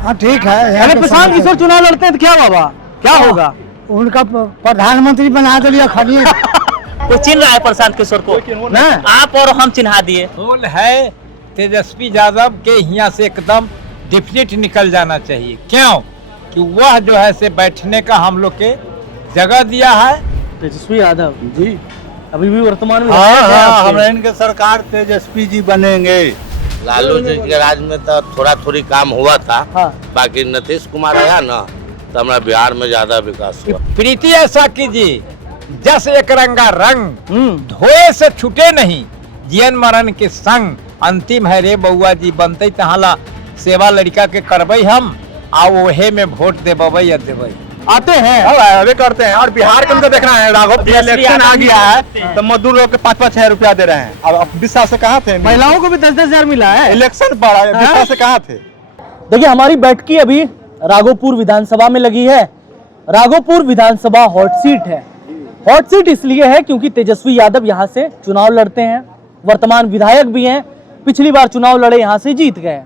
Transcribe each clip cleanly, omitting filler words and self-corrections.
हाँ ठीक है। अरे प्रशांत किशोर चुनाव लड़ते हैं तो क्या बाबा, क्या होगा? उनका प्रधानमंत्री बना तो लिया खाली। कोई चिन्ह रहा है प्रशांत किशोर को ना आप और हम चिन्हा दिए। बोल है तेजस्वी यादव के यहाँ से एकदम डिफिनिट निकल जाना चाहिए। क्यों कि वह जो है से बैठने का हम लोग के जगह दिया है। तेजस्वी यादव जी अभी भी वर्तमान में हाँ, हम इनके सरकार तेजस्वी जी बनेंगे। लालू जी के राज में तो थोड़ा थोड़ी काम हुआ था। हाँ। बाकी नीतीश कुमार आया ना तो हमारा बिहार में ज्यादा विकास हुआ। प्रीति ऐसा कीजिए जस एक रंगा रंग धोए से छूटे नहीं, जीवन मरण के संग अंतिम है रे बउआ जी। बनते तहाला सेवा लड़का के करबई हम आ ओहे में वोट देबई या देबई। आते हैं अभी करते हैं। और बिहार के अंदर देखना है, राघव इलेक्शन आ गया है तो मजदूर लोग के 5-5 रुपया दे रहे हैं। अब 20 साल से कहाँ थे? महिलाओं को भी 10-10 हजार मिला है। इलेक्शन पड़ा 20 साल से कहाँ थे? देखिए हमारी बैठकी अभी राघोपुर विधानसभा में लगी है। राघोपुर विधानसभा हॉट सीट है। हॉट सीट इसलिए है क्योंकि तेजस्वी यादव यहाँ से चुनाव लड़ते हैं, वर्तमान विधायक भी हैं, पिछली बार चुनाव लड़े यहाँ से जीत गए।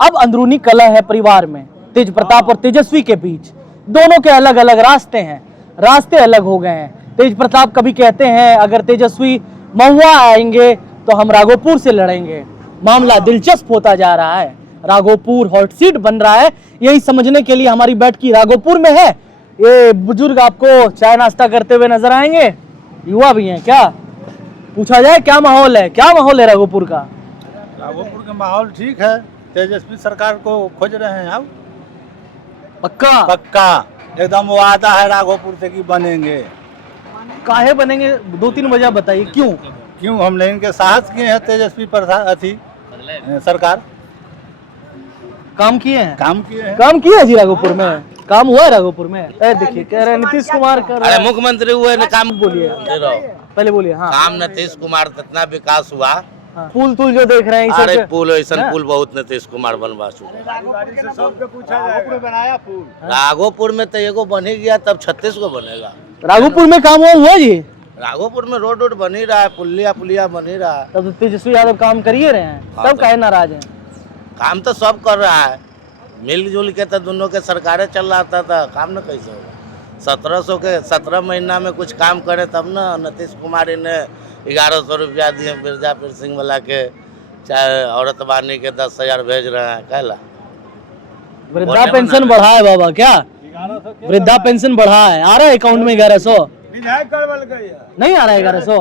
अब अंदरूनी कलह है परिवार में, तेज प्रताप और तेजस्वी के बीच। दोनों के अलग अलग रास्ते हैं, रास्ते अलग हो गए हैं। तेज प्रताप कभी कहते हैं अगर तेजस्वी महुआ आएंगे तो हम राघोपुर से लड़ेंगे। मामला दिलचस्प होता जा रहा है, राघोपुर हॉट सीट बन रहा है। यही समझने के लिए हमारी बैठकी राघोपुर में है। ये बुजुर्ग आपको चाय नाश्ता करते हुए नजर आएंगे, युवा भी हैं क्या? पूछा जाए क्या माहौल है, क्या माहौल है राघोपुर का? राघोपुर का माहौल ठीक है, तेजस्वी सरकार को खोज रहे हैं। अब पक्का पक्का एकदम वादा है राघोपुर से कि बनेंगे। काहे बनेंगे? 2-3 वजह बताइए क्यों? क्यों हमने इनके साहस किए हैं। तेजस्वी सरकार काम किए हैं, काम किए हैं। काम किया है जी राघोपुर में, काम हुआ है राघोपुर में। देखिए कह रहे हैं नीतीश कुमार कर रहे अरे हैं। मुख्यमंत्री हुए ने काम बोलिए पहले बोलिए। हाँ काम नीतीश कुमार इतना विकास हुआ। हाँ। पुल तुल जो देख रहे हैं इस अरे सबसे- पुल ऐसा हाँ। पुल बहुत नीतीश कुमार बनवा चुका। बनाया पुल राघोपुर में तो एगो बन ही गया, तब 36 को बनेगा। राघोपुर में काम हुआ जी? राघोपुर में रोड बन ही रहा है, पुलिया बन ही रहा है। तब तो तेजस्वी यादव काम कर ही रहे हैं, हाँ, तब काहे नाराज हैं? काम तो सब कर रहा है, मिलजुल के तो दोनों के सरकारें चल रहा था काम न कैसे होगा। 1700 के 17 महीना में कुछ काम करे तब ना। नीतीश कुमार ने 1100 रुपया दिए मिर्जापुर सिंह वाला के, चाहे औरत वानी के 10,000 भेज रहे हैं। कहला वृद्धा पेंशन बढ़ा है बाबा क्या? वृद्धा पेंशन बढ़ा है, आ रहा है अकाउंट में 1100? विधायक करवल गई है। नहीं आ रहा है 1100?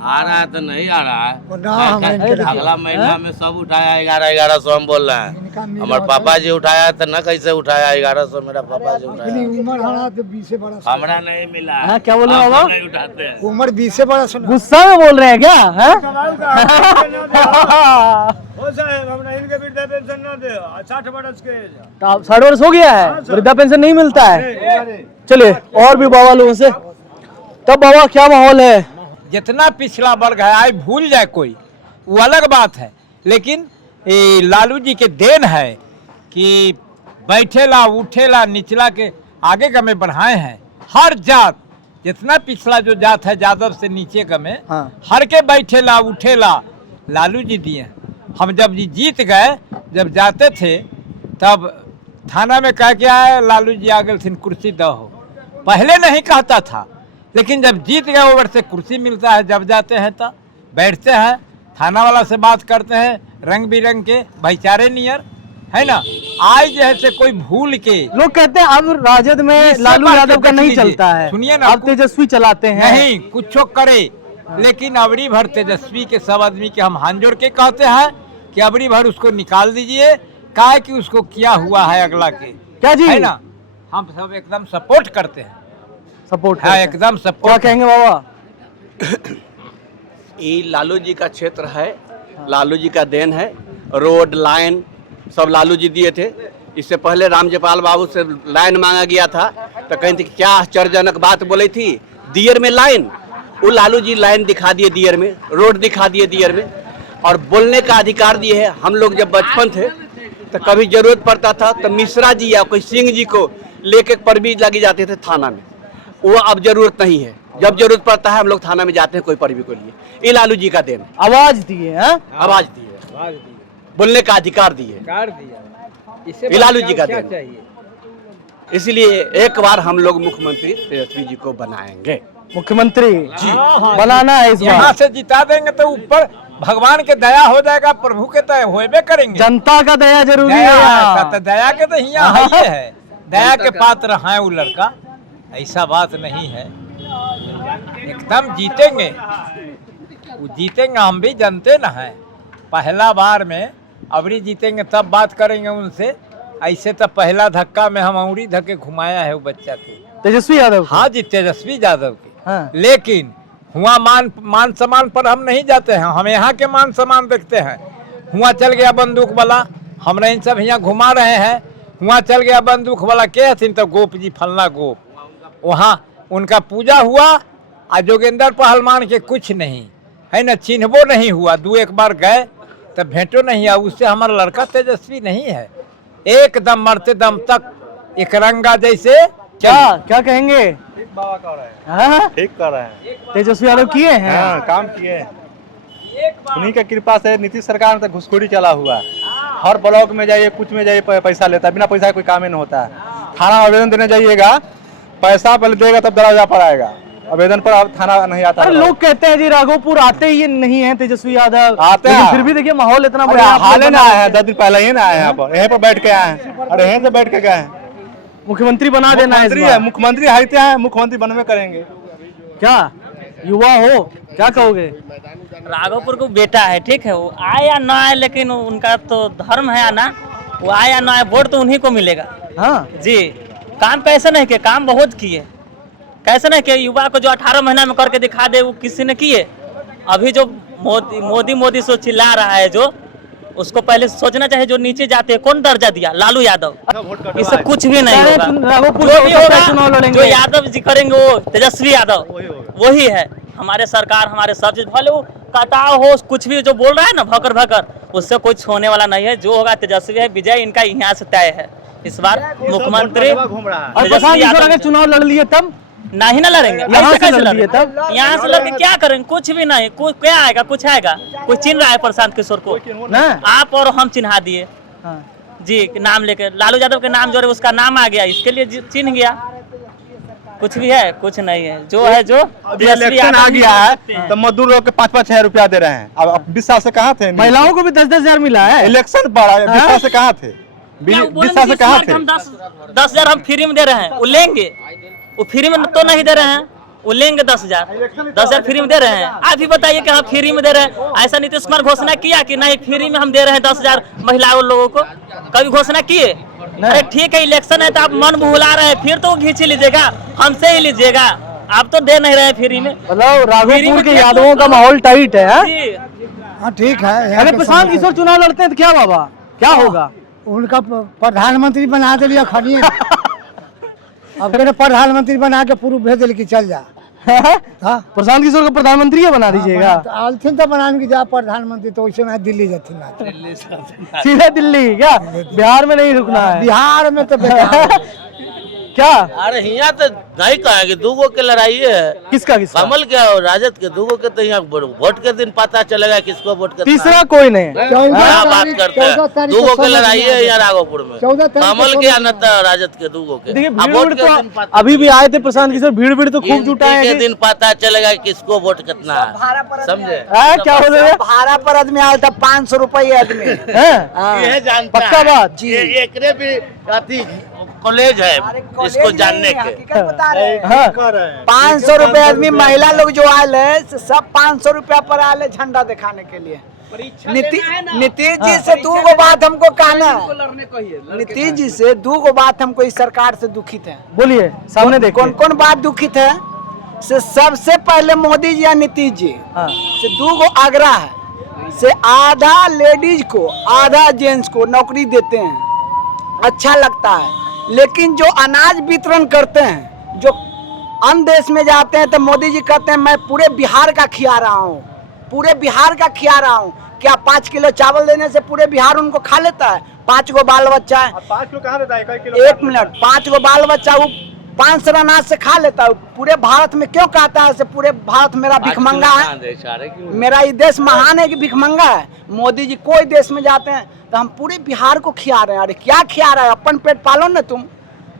आ रहा है तो नहीं आ रहा है। ना हमें अगला महीना में सब उठाया 1100 हम बोल रहे हैं। हमारे पापा जी उठाया तो न कैसे उठाया 1100 मेरा पापा जी उठाया। उम्र हमारा तो 20 से बड़ा। हमरा नहीं मिला। हाँ, क्या बोल रहे हो बाबा? नहीं उठाते हैं। उम्र 20 से बड़ा सुना। गुस्सा में बोल रहे हैं क्या? हैं? हो साहब हमरा इनके वृद्धा पेंशन न दे 60 बरस के। तो आप 60 वर्ष हो गया है, वृद्धा पेंशन नहीं मिलता है? चलिए और भी बाबा लोगों से। तब बाबा क्या माहौल है? जितना पिछला वर्ग है आज भूल जाए कोई वो अलग बात है, लेकिन लालू जी के देन है कि बैठेला उठेला निचला के आगे का में बढ़ाए हैं। हर जात जितना पिछला जो जात है यादव से नीचे का में हाँ। हर के बैठेला उठेला लालू जी दिए। हम जब जी जीत गए, जब जाते थे तब थाना में कह के आए लालू जी आ गए कुर्सी दो। पहले नहीं कहता था, लेकिन जब जीत गए ओवर से कुर्सी मिलता है। जब जाते हैं तो बैठते हैं, थाना वाला से बात करते हैं, रंग बिरंग के भाईचारे नियर है ना। आज जैसे कोई भूल के लोग कहते हैं अब राजद में लालू यादव का नहीं चलता है, सुनिए ना, अब तेजस्वी चलाते हैं। नहीं कुछ करे, लेकिन अबरी भर तेजस्वी के सब आदमी के हम हाथ जोड़ के कहते हैं कि अबरी भर उसको निकाल दीजिए, काहे कि उसको किया हुआ है अगला के। क्या जी? है ना, हम सब एकदम सपोर्ट करते हैं। सपोर्ट हाँ एकदम सपोर्ट। क्या कहेंगे बाबा? ये लालू जी का क्षेत्र है, लालू जी का देन है। रोड लाइन सब लालू जी दिए थे। इससे पहले रामजपाल बाबू से लाइन मांगा गया था तो कहीं थी क्या आश्चर्यजनक बात बोली थी, दियर में लाइन। वो लालू जी लाइन दिखा दिए दियर में, रोड दिखा दिए दियर में, और बोलने का अधिकार दिए है। हम लोग जब बचपन थे तो कभी जरूरत पड़ता था तो मिश्रा जी या कोई सिंह जी को लेके परवी लगे जाते थे थाना में। वो अब जरूरत नहीं है, जब जरूरत पड़ता है हम लोग थाना में जाते हैं कोई परवी को लिए। ये लालू जी का देन है। आवाज दिए हैं, आवाज दी है। बोलने का अधिकार दिए, कर दिया। इससे ये लालू जी का क्या देन। चाहिए? इसलिए एक बार हम लोग मुख्यमंत्री तेजस्वी जी को बनाएंगे। मुख्यमंत्री हाँ, बनाना है इस यहाँ बार। से जिता देंगे तो ऊपर भगवान के दया हो जाएगा, प्रभु के दया होबे करेंगे। जनता का दया जरूरी है दया यहाँ। तो दया के तो यहाँ है, ये है दया के पात्र है वो लड़का, ऐसा बात नहीं है। एकदम जीतेंगे, वो जीतेंगे, हम भी जनते न हैं। पहला बार में अबरी जीतेंगे तब बात करेंगे उनसे, ऐसे तो पहला धक्का में हम अंगुरी धक्के घुमाया है वो बच्चा के। तेजस्वी यादव को? हाँ जी, तेजस्वी यादव के। हाँ। लेकिन हुआ मान सम्मान पर हम नहीं जाते हैं, हम यहाँ के मान सम्मान देखते हैं। हुआ चल गया बंदूक वाला, हमरा इन सब यहाँ घुमा रहे हैं। हुआ चल गया बंदूक वाला के हथिन तो गोप जी फलना गोप, वहाँ उनका पूजा हुआ। आ जोगेंद्र पहलवान के कुछ नहीं है न, चिन्हबो नहीं हुआ। एक बार गए तो भेंटो नहीं हुआ। उससे हमारा लड़का तेजस्वी नहीं है, एकदम मरते दम तक एक रंगा जैसे। क्या कहेंगे? हाँ? ठीक कर रहे हैं। तेजस्वी यादव किए हैं। हाँ, काम किए हैं। उन्हीं की कृपा से नीतीश सरकार ने तो घुसखोरी चला हुआ है। हर ब्लॉक में जाइए, कुछ में जाइए, पैसा लेता है। बिना पैसा कोई काम ही नहीं होता है। थाना आवेदन देने जाइएगा, पैसा पहले देगा तब दरवाजा पर आएगा, आवेदन पर अब थाना नहीं आता। अरे लोग कहते हैं जी राघोपुर आते ही ये नहीं है तेजस्वी यादव, आते लेकिन हैं। फिर भी देखिए माहौल इतना अरे बढ़िया। हाल ही ना आए हैं, 10 दिन पहले ही ना आए हैं यहाँ पर, यहीं पर बैठ के आए हैं और यहीं से बैठ के गए हैं। मुख्यमंत्री बना देना है इस मुख्यमंत्री बार। है, मुख्यमंत्री हारते हैं, मुख्यमंत्री बनवे करेंगे। क्या युवा हो, क्या कहोगे? राघोपुर को बेटा है, ठीक है, वो आए या ना आए, लेकिन उनका तो धर्म है आना। वो आए या ना आए, वोट तो उन्हीं को मिलेगा। हाँ जी, काम कैसे नहीं किए, काम बहुत किए। कैसे नहीं किए, युवा को जो 18 महीना में करके दिखा दे वो किसी ने किए। अभी जो मोदी सो चिल्ला रहा है, जो उसको पहले सोचना चाहिए। जो नीचे जाते हैं, कौन दर्जा दिया? लालू यादव। इससे कुछ भी नहीं होगा। राघोपुर जो भी होगा, चुनाव लड़ेंगे। जो यादव जी करेंगे वो तेजस्वी यादव वही है। हमारे सरकार, हमारे सब चीज, भले वो कटाव हो, कुछ भी जो बोल रहा है ना भकर भकर, उससे कुछ होने वाला नहीं है। जो होगा तेजस्वी है, विजय इनका यहाँ से तय है। इस बार मुख्यमंत्री और प्रशांत किशोर अगर चुनाव लड़ लिए तब नहीं ना लड़ेंगे, यहाँ ऐसे से कैसे लड़ लिए लड़ेंगे? तब? यहाँ से लड़के क्या करेंगे? कुछ भी नहीं। क्या आएगा? कुछ आएगा? कोई चिन्ह रहा है प्रशांत किशोर को? ना। आप और हम चिन्हा दिए हाँ। जी, नाम लेके लालू यादव के नाम जो है उसका नाम आ गया, इसके लिए चिन्ह गया। कुछ भी है? कुछ नहीं है। जो है जो इलेक्शन आ गया है तो मजदूर लोग के 5-5 हजार रुपया दे रहे हैं। अब 20 साल से कहाँ थे? महिलाओं को भी 10-10 हजार मिला है। इलेक्शन पड़ा है, 20 साल से कहाँ थे? 20 साल से कहाँ थे? हम 10,000 हम फ्री में दे रहे हैं, वो लेंगे। वो फ्री में तो नहीं दे रहे हैं, वो लेंगे 10,000 फ्री में दे रहे हैं। आप ही बताइए कि हम फ्री में दे रहे हैं। ऐसा नीतीश कुमार घोषणा किया कि नहीं फ्री में हम दे रहे हैं 10,000 महिलाओं लोगों को? कभी घोषणा किए? अरे ठीक है, इलेक्शन है तो आप मन बहला रहे हैं, फिर तो खींच लीजिएगा, हमसे ही लीजिएगा। आप तो दे नहीं रहे फ्री में। मतलब राघोपुर के यादवों का माहौल टाइट है। हाँ? जी, हाँ ठीक है। यहाँ अगर के प्रशांत समझ- किशोर चुनाव लड़ते हैं तो क्या बाबा, क्या होगा? उनका प्रधानमंत्री बना दिलिए खड़िए। अब कहने प्रधानमंत्री बना के पूर्व भेज दिल की चल जा। हाँ प्रशांत किशोर को प्रधानमंत्री बना दीजिएगा। आलथिन तो बनाने की जा प्रधानमंत्री, तो वैसे मैं दिल्ली जाती ना। सीधे दिल्ली? क्या बिहार में नहीं रुकना है? बिहार में तो बेकार। क्या अरे यहाँ तो नहीं कहेंगे, दूगो के लड़ाई है। किसका किसका? कमल क्या और राजद के दूगो के, तो यहाँ वोट के दिन पता चलेगा किसको वोट करना है। तीसरा कोई नहीं। क्या बात करते हैं? दूगो के लड़ाई है यहाँ राघोपुर में, 14 तारीख कमल को के या नता राजद के दूगो के। देखिए अब भीड़ वोट भीड़ के तो दिन पता, अभी भी आए थे प्रशांत किशोर, भीड़ तो खूब जुटा गिनती के है। दिन पता चलेगा कि किसको वोट कितना है, समझे? क्या हो रहा है? भाड़ा पर आदमी आया था 500 रुपये आदमी। ये जानता पक्का है। बात? ये एकरे भी अति कॉलेज है इसको जानने के। 500 रुपये आदमी, महिला लोग जो आए है सब 500 रुपया पर आए झंडा दिखाने के लिए। नीतीश जी से 2 बात हमको कहना है। नीतीश जी से 2 बात हमको इस सरकार से दुखित है। बोलिए, सामने देखिए। कौन कौन बात दुखित है? से सबसे पहले मोदी जी या नीतीश जी हाँ। से 2 आग्रह है। से आधा लेडीज को आधा जेंट्स को नौकरी देते हैं, अच्छा लगता है। लेकिन जो अनाज वितरण करते हैं, जो अन्य देश में जाते हैं, तो मोदी जी कहते हैं मैं पूरे बिहार का खिला रहा हूँ, पूरे बिहार का खिला रहा हूँ। क्या 5 किलो चावल देने से पूरे बिहार उनको खा लेता है? 5 गो बाल बच्चा है। 5 किलो कहाँ देता है? 1 किलो। 1 मिनट, 5 गो बाल बच्चा, वो 5 अनाज से खा लेता है। पूरे भारत में क्यों कहता है पूरे भारत मेरा भिखमंगा है, मेरा ये देश महान है कि भिखमंगा है। मोदी जी कोई देश में जाते हैं तो हम पूरे बिहार को खिला रहे हैं। अरे क्या खिला रहा है, अपन पेट पालो ना तुम,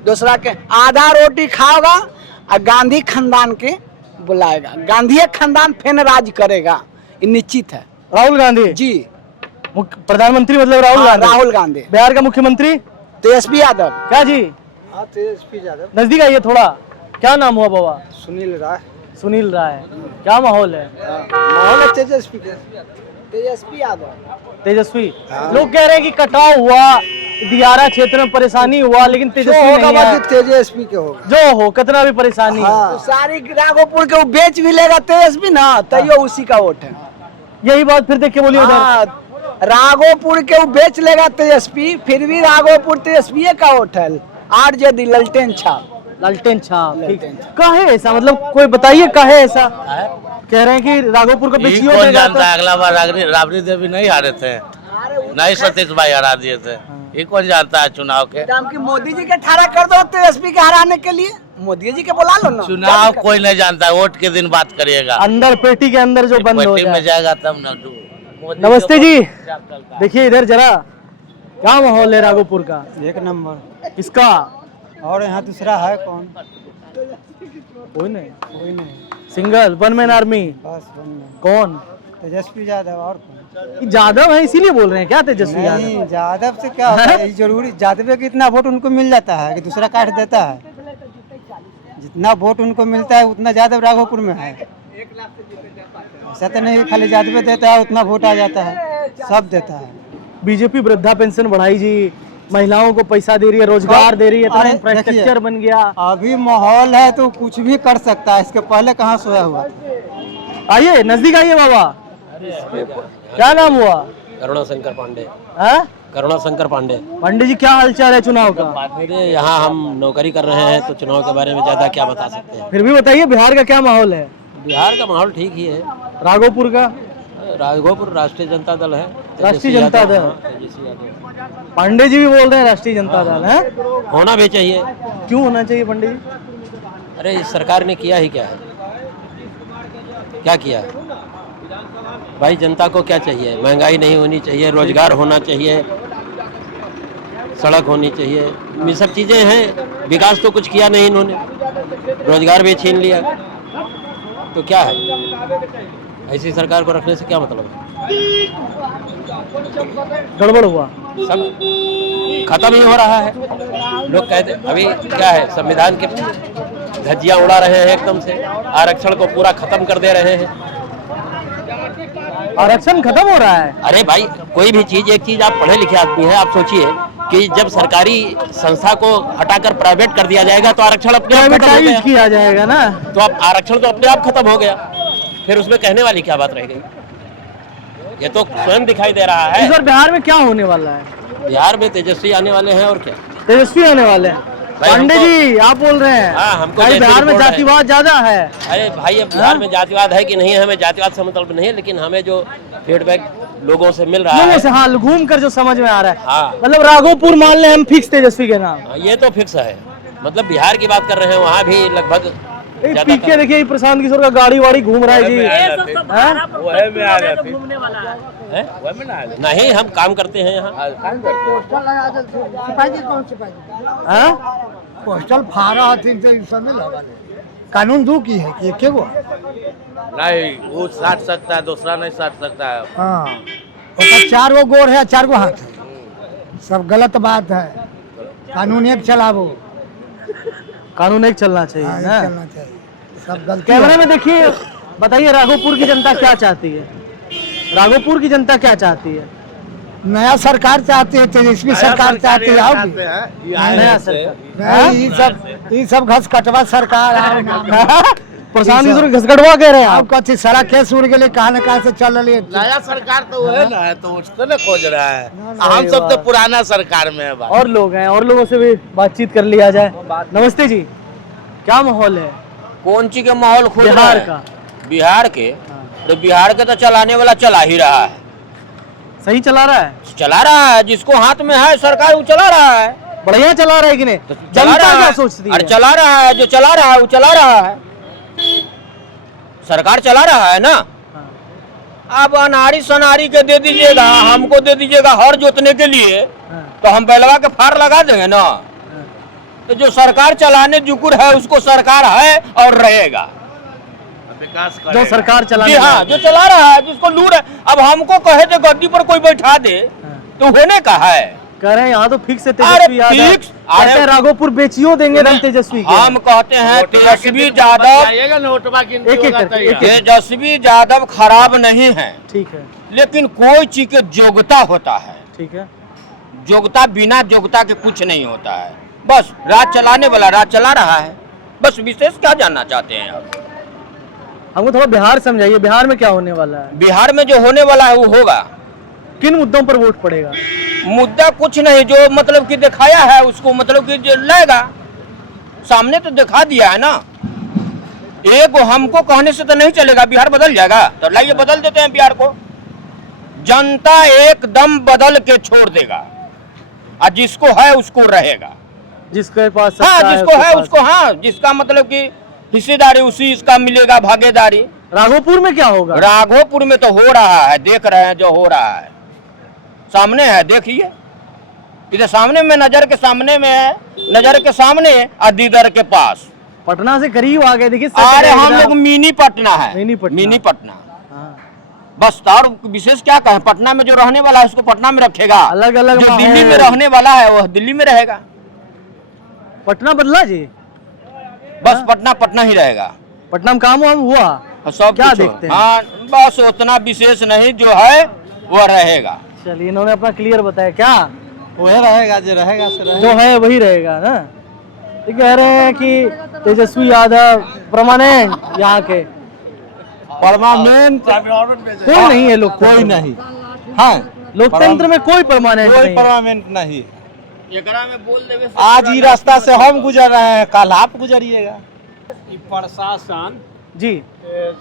दूसरा के आधा रोटी खाओगा और गांधी खानदान के बुलाएगा, गांधी खानदान फिर राज करेगा, ये निश्चित है। राहुल गांधी जी प्रधानमंत्री मतलब राहुल गांधी। राहुल गांधी। बिहार का मुख्यमंत्री तेजस्वी यादव। क्या जी? तेजस्वी यादव। नजदीक आइए थोड़ा, क्या नाम हुआ बाबा? सुनील राय। सुनील राय। क्या माहौल है? माहौल है तेजस्वी यादव। तेजस्वी लोग कह रहे हैं कि कटाव हुआ, दियारा क्षेत्र में परेशानी हुआ, लेकिन तेजस्वी नहीं है। तेजस्वी के होगा जो हो कितना भी परेशानी तो सारी राघोपुर के वो बेच भी लेगा तेजस्वी ना, तैयो उसी का वोट है। यही बात फिर देख के बोलिए उधर। हाँ, राघोपुर के वो बेच लेगा तेजस्वी, फिर भी राघोपुर तेजस्वी का वोट है। आरजेडी ललटेन छाप। लालटेन छाप। काहे ऐसा, मतलब कोई बताइए काहे ऐसा कह रहे हैं कि राघोपुर को बेचियो कौन जानता है, अगला बार राबड़ी देवी नहीं हारे थे, नहीं सतीश भाई हरा दिए थे, ये कौन जानता है चुनाव के। कि मोदी जी के ठाड़ा कर दो तेजस्वी के हराने के लिए, मोदी जी के बुला लो ना। चुनाव कोई नहीं जानता, वोट के दिन बात करिएगा, अंदर पेटी के अंदर जो बंद हो पेटी में जाए। जाएगा तब ना। नमस्ते जी, देखिए इधर जरा, क्या माहौल है राघोपुर का? 1 नंबर। किसका? और यहाँ दूसरा है कौन? कोई नहीं। कोई नहीं, सिंगल वन मैन आर्मी। बस बन कौन? तेजस्वी यादव। और कौन? यादव है इसीलिए बोल रहे हैं क्या तेजस्वी यादव? नहीं, यादव से क्या होता है, ये जरूरी यादव के इतना वोट उनको मिल जाता है कि दूसरा काट देता है। जितना वोट उनको मिलता है उतना यादव राघोपुर में है। ऐसा तो नहीं खाली यादव देता है उतना वोट आ जाता है, सब देता है। बीजेपी वृद्धा पेंशन बढ़ाई जी, महिलाओं को पैसा दे रही है, रोजगार दे रही है, तो अरे इंफ्रास्ट्रक्चर बन गया। अभी माहौल है तो कुछ भी कर सकता है, इसके पहले कहाँ सोया हुआ था। आइए नजदीक आइए बाबा, क्या नाम हुआ? करुणा शंकर पांडे। हाँ? करुणा शंकर पांडे। पांडे जी क्या हालचाल है चुनाव का? मेरे यहाँ हम नौकरी कर रहे हैं तो चुनाव के बारे में ज्यादा क्या बता सकते हैं। फिर भी बताइए बिहार का क्या माहौल है? बिहार का माहौल ठीक ही है। राघोपुर का? राघोपुर राष्ट्रीय जनता दल है। राष्ट्रीय जनता दल। तेजस्वी यादव। पांडे जी भी बोल रहे हैं राष्ट्रीय जनता दल है। होना भी चाहिए। क्यों होना चाहिए पांडे जी? अरे इस सरकार ने किया ही क्या है, क्या किया है भाई? जनता को क्या चाहिए? महंगाई नहीं होनी चाहिए, रोजगार होना चाहिए, सड़क होनी चाहिए, ये सब चीजें हैं। विकास तो कुछ किया नहीं इन्होंने, रोजगार भी छीन लिया, तो क्या है? ऐसी सरकार को रखने से क्या मतलब है? गड़बड़ हुआ, सब खत्म ही हो रहा है। लोग कहते अभी क्या है, संविधान के धज्जियां उड़ा रहे हैं एकदम से, आरक्षण को पूरा खत्म कर दे रहे हैं। आरक्षण खत्म हो रहा है? अरे भाई कोई भी चीज, एक चीज आप पढ़े लिखे आदमी हैं, आप सोचिए कि जब सरकारी संस्था को हटाकर प्राइवेट कर दिया जाएगा तो आरक्षण अपने आप खत्म हो गया। किया जाएगा ना, तो अब आरक्षण तो अपने आप खत्म हो गया, फिर उसमें कहने वाली क्या बात रह गई? ये तो स्वयं दिखाई दे रहा है। सर बिहार में क्या होने वाला है? बिहार में तेजस्वी आने वाले हैं, और क्या तेजस्वी आने वाले हैं। पांडे जी आप बोल रहे हैं हाँ, हमको भाई जैसे बिहार में रिपोर्ट है। जातिवाद ज्यादा है। अरे भाई अब बिहार में जातिवाद है कि नहीं है, हमें जातिवाद से मतलब नहीं है, लेकिन हमें जो फीडबैक लोगों से मिल रहा लोगों है, से हाँ घूम कर जो समझ में आ रहा है, हाँ। मतलब राघोपुर मान ले हम फिक्स तेजस्वी के नाम। ये तो फिक्स है। मतलब बिहार की बात कर रहे हैं, वहाँ भी लगभग पीके देखिए प्रशांत किशोर का गाड़ी वाड़ी घूम रहा है जी। नहीं, हम काम करते हैं यहाँ। पोस्टल फारा कानून दू की है कि के वो नहीं वो साट सकता है, दूसरा नहीं साट सकता है। हाँ, 4 गो गोर है, 4 गो हाथ है, सब गलत बात है। कानून एक चलावो, कानून एक चलना चाहिए हाँ, ना? एक चलना चाहिए, सब गलत। कैमरे में देखिए, बताइए राघोपुर की जनता क्या चाहती है? राघोपुर की जनता क्या चाहती है? नया सरकार चाहते हैं, तेजस्वी सरकार चाहते हैं। आओगी नया सरकार? नहीं, ये सब घस कटवा सरकार प्रशांत किशोर घसगड़वा कह रहे हैं आप? आप कथी सारा केस उड़ गए, कहाँ न कहाँ से चल रही है। नया सरकार तो वो है ना, तो उसको ना खोज रहा है। हम सब तो पुराना सरकार में है भाई। और लोग हैं, और लोगों से भी बातचीत कर लिया जाए। नमस्ते जी, क्या माहौल है कौन सी के माहौल खोज बिहार रहा है? का? बिहार के तो बिहार के तो चलाने वाला चला ही रहा है, सही चला रहा है? चला रहा है, जिसको हाथ में है सरकार वो चला रहा है। बढ़िया चला रहा है कि नहीं? चला जनता रहा क्या है। सोचती अरे है? चला रहा है, जो चला रहा है वो चला रहा है, सरकार चला रहा है ना। अब अनारी सनारी के दे दीजिएगा, हमको दे दीजिएगा हर जोतने के लिए, तो हम बैलवा के फार लगा देंगे ना। तो जो सरकार चलाने जुकुर है उसको सरकार है और रहेगा। विकास जो सरकार जी चलाने हाँ, जो चला रहा है, जिसको लूट है। अब हमको कहे तो गद्दी पर कोई बैठा दे तो होने का है। कह रहे हैं यहाँ तो फिक्स है अरे तेजस्वी यादव। फिक्स, कहते हैं राघोपुर बेचियो देंगे दम तेजस्वी के। हम कहते हैं तेजस्वी यादव, नोटवा की एक एक करके, एक एक। तेजस्वी यादव खराब नहीं है, ठीक है, लेकिन कोई चीज के योग्यता होता है। ठीक है। योग्यता बिना योग्यता के कुछ नहीं होता है। बस राज चलाने वाला राज चला रहा है, बस विशेष क्या जानना चाहते हैं आप? हमको थोड़ा बिहार समझाइए, बिहार में क्या होने वाला है? बिहार में जो होने वाला है वो होगा। किन मुद्दों पर वोट पड़ेगा? मुद्दा कुछ नहीं, जो मतलब कि दिखाया है उसको मतलब कि जो लेगा, सामने तो दिखा दिया है ना। एक हमको कहने से तो नहीं चलेगा, बिहार बदल जाएगा। तो लाइए बदल देते हैं बिहार को। जनता एकदम बदल के छोड़ देगा, और जिसको है उसको रहेगा। जिसके पास हाँ, सत्ता जिसको है पास। उसको, हाँ, जिसका मतलब कि हिस्सेदारी उसी इसका मिलेगा, भागीदारी। राघोपुर में क्या होगा? राघोपुर में तो हो रहा है, देख रहे हैं जो हो रहा है, सामने है, देखिए इधर सामने में, नजर के सामने में है, नजर के सामने और दीदर के पास। पटना से करीब आ गए, देखिए। अरे हम लोग मिनी पटना है, मिनी पटना। मिनी पटना। हाँ। बस और विशेष क्या कहें, पटना में जो रहने वाला है उसको पटना में रखेगा, अलग अलग जो दिल्ली में रहने वाला है वह दिल्ली में रहेगा। पटना बदला जी, बस पटना पटना ही रहेगा। पटना में काम वाम हुआ? सब क्या कुछ हो। देखते हैं? हाँ, बस उतना विशेष नहीं, जो है वो रहेगा। चलिए, इन्होंने अपना क्लियर बताया। क्या वही रहेगा, जो रहेगा सो रहेगा। जो है वही रहेगा ना। ये कह रहे हैं कि तेजस्वी यादव परमानेंट यहाँ के, परमानेंट कोई नहीं है लोग, कोई नहीं। हाँ, लोकतंत्र में कोई परमानेंट कोई नहीं है। परमानेंट नहीं। एकरा में बोल देवे आज ही रास्ता से हम गुजर रहे हैं, कल आप गुजरिएगा। प्रशासन जी,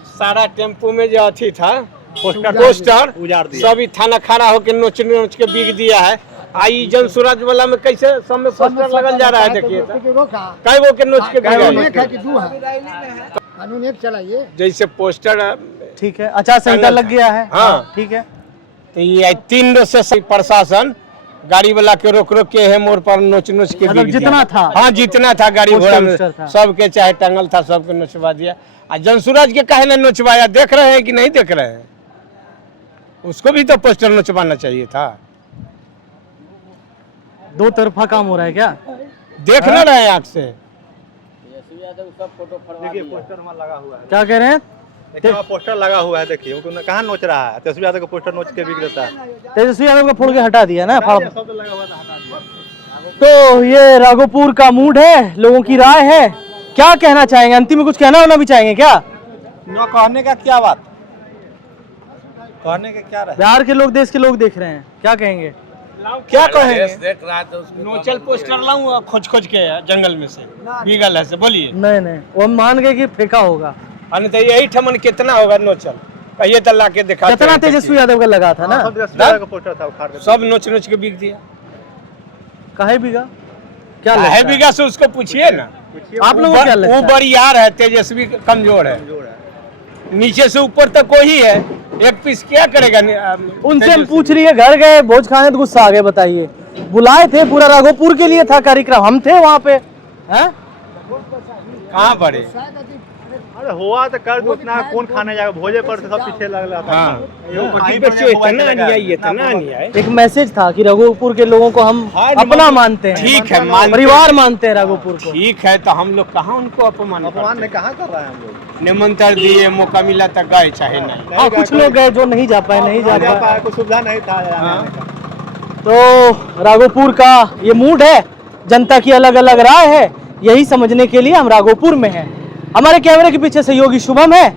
सारा टेम्पो में जो अथी था पोस्टर उजाड़ दिया। सभी थाना खाना होकर नोच नोच के बिक दिया है। आई जन सूरज वाला में कैसे सब में पोस्टर लगल जा रहा है, देखिए कई वो के नोच के जैसे पोस्टर। ठीक है। आचार संहिता लग गया है। हाँ। ठीक है। तो ये 3 रोज से प्रशासन गाड़ी वाला के रोक रोक के है मोड़ पर नोच नोच के मतलब बिक दिया। जितना था। हाँ, जितना था गाड़ी पोस्टर घोड़ा में वोस्टर था। सबके चाहे टंगल था सबके नोचवा दिया। और जनसूरज के काहे ना नोचवाया, देख रहे हैं कि नहीं देख रहे हैं? उसको भी तो पोस्टर नोचवाना चाहिए था। दो तरफा काम हो रहा है क्या? देख ना रहे हैं आँख से। देखिए पोस्टर वहाँ लगा हुआ है, क्या कह रहे हैं? देखिए वहाँ पोस्टर लगा हुआ है, देखिए वो कहाँ नोच रहा है। तेजस्वी यादव का पोस्टर नोच के बिक देता है। तेजस्वी यादव का फोड़ के हटा दिया ना। सब तो लगा हुआ था, हटा दिया। तो ये राघोपुर का मूड है, लोगों की राय है। क्या कहना चाहेंगे? अंतिम में कुछ कहना होना भी चाहेंगे क्या? न कहने का क्या बात, कहने के क्या रहे। बिहार के लोग, देश के लोग देख रहे हैं, क्या कहेंगे? क्या कहेंगे? देख रहा था उसको नोचल पोस्टर लाऊं खोज खोज के जंगल में से भीगल है से, बोलिए। नहीं नहीं, वो हम मान गए कि फेंका होगा। अरे तो यही ठमन कितना होगा नोचल, कहिए तो ला के दिखा। कितना तेजस्वी यादव का लगा था ना? सब तेजस्वी यादव का पोस्टर था, उखाड़ देता। सब नोच नोच के बिक दिया। काहे बिगा? क्या है लगता है? बिगा से उसको पूछिए ना। आप लोगों को क्या लगता वो है? बरियार है, तेजस्वी कमजोर है। नीचे से ऊपर तक कोई है, एक पीस क्या करेगा? उनसे हम पूछ रही है, घर गए भोज खाने तो गुस्सा आ गए। बताइए, बुलाए थे, पूरा राघोपुर के लिए था कार्यक्रम, हम थे वहाँ पे। हैं? कहाँ पड़े? अरे हुआ तो कर दो, उतना कौन खाने जाएगा, भोजे पर से सब पीछे लग रहा था। हाँ, वहीं बच्चे पर इतना मोबाइल अन्याय, लगा। इतना अन्याय। एक मैसेज था कि राघोपुर के लोगों को हम अपना मानते हैं, ठीक है, मानते परिवार हैं। मानते हैं राघोपुर को। ठीक है, तो हम लोग कहाँ उनको अपमान अपमान ने कहाँ कर रहा है हम लोग। निमंत्रण दिए, मौका मिला तो गए, चाहे नहीं। हाँ, कुछ लोग गए जो नहीं जा पाए, नहीं जा पाए। कोई सुविधा नहीं था जाने का। तो राघोपुर का ये मूड है, जनता की अलग अलग राय है, यही समझने के लिए हम राघोपुर में हैं। हमारे कैमरे के पीछे सहयोगी शुभम है,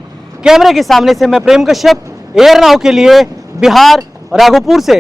कैमरे के सामने से मैं प्रेम कश्यप। एयर नाउ के लिए बिहार राघोपुर से